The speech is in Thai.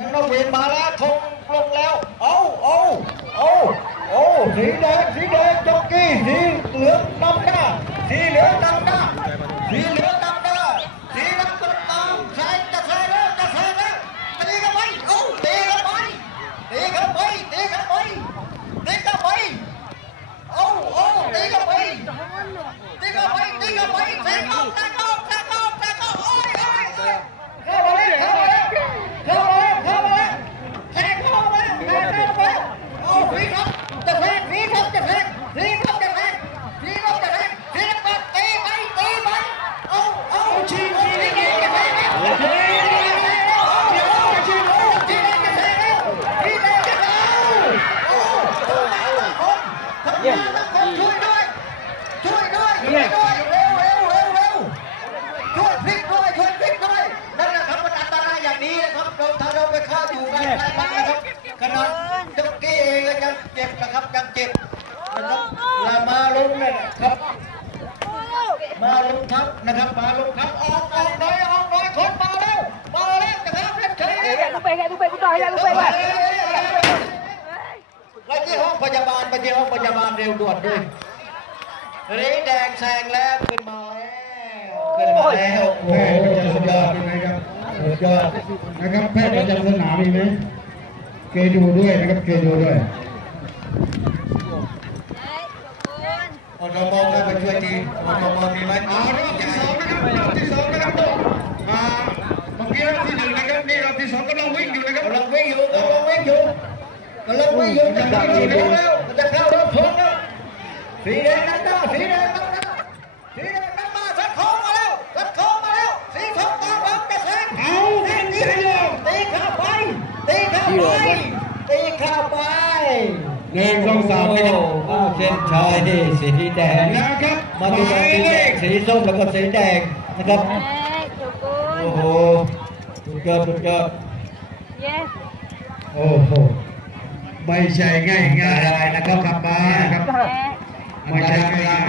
ยังต้องเวียนมาแล้วธงลงแล้ว เอาเอาเอาเอาสีแดงสีแดงจ็อกกี้สีเหลืองนำหน้าสีเหลืองนำหน้าสีเหลืองนำหน้าสีน้ำเงินตามแซงจะแซงแล้วจะแซงแล้วตีกันไปเอาตีกันไปตีกันไปตีกันไปตีกันไปเอาเอาตีกันไปตีกันไปตีกันไปแซงเอาแซงเอาแซงเอาแซงเอาโอ้ยโอ้ยโอ้ยเข้ามาแล้วเข้ามาแล้วเข้ามาแล้วเข้ามาแล้วแซงเข้ามาแล้วแซงเข้ามาแล้วเอาสีครับจะแซงสีครับจะแซงสีครับจะแซงสีครับจะแซงสีครับตีไปตีไปเอาเอาชี้ชี้ชี้จะแซงแล้วชี้แล้วชี้แล้วชี้แล้วจะแซงแล้วชี้แล้วจะแซงโอ้ทำไมล่ะคนทำไมล่ะคนช่วยด้วยช่วยด้วยช่วยด้วยเร็วเร็วเร็วเร็ว ช่วยพลิกด้วยช่วยพลิกด้วยนั่นแหละครับมันอันตรายอย่างนี้นะครับเราถ้าเราไป ฆ่าอยู่ในใครบ้างนะครับขนาดเจ้ากี้เองก็ยังเจ็บนะครับยังเจ็บนะครับลามาลงเนี่ยครับ มาลุงทับนะครับมาลุงทับออกออกน่อยออกน่อยคนมาแล้วมาแล้วนะครับเล่นเฉย Kaya lupa, kaya lupa, kaya kaya lupa, kaya ไปที่ห้องพยาบาลไปที่ห้องพยาบาลเร็วด่วนด้วยรีแดงแซงแล้วขึ้นมาแล้วขึ้นมาแล้วโอ้โหสนามมีไหมครับ สุดยอดนะครับแพทย์ประจำสนามมีไหมเกดูด้วยนะครับเกดูด้วยอตมเข้าไปช่วยทีอตมมีไหมอ่ารอบที่สองนะครับรอบที่สองนะครับอ่าเมื่อกี้รอบที่หนึ่งนะครับนี่รอบที่สองกำลังวิ่งอยู่นะครับกำลังวิ่งอยู่กำลังวิ่งอยู่กำลังวิ่งอยู่จะเข้ารอบสองแล้วจะเข้ารอบสองแล้วสีแดงนั่นหน้าสีแดงนั่นหน้าสีแดง ตีเข้าไปตีเข้าไปหนึ่งสองสามนะครับโอ้เส้นชัยที่สีแดงนะครับมาดูกันสีแดงสีส้มแล้วก็สีแดงนะครับ โอ้โหสุดยอดสุดยอด Yes. โอ้โหไม่ใช่ง่ายง่ายอะไรนะครับกลับมานะครับ Eh. ไม่ใช่ง่าย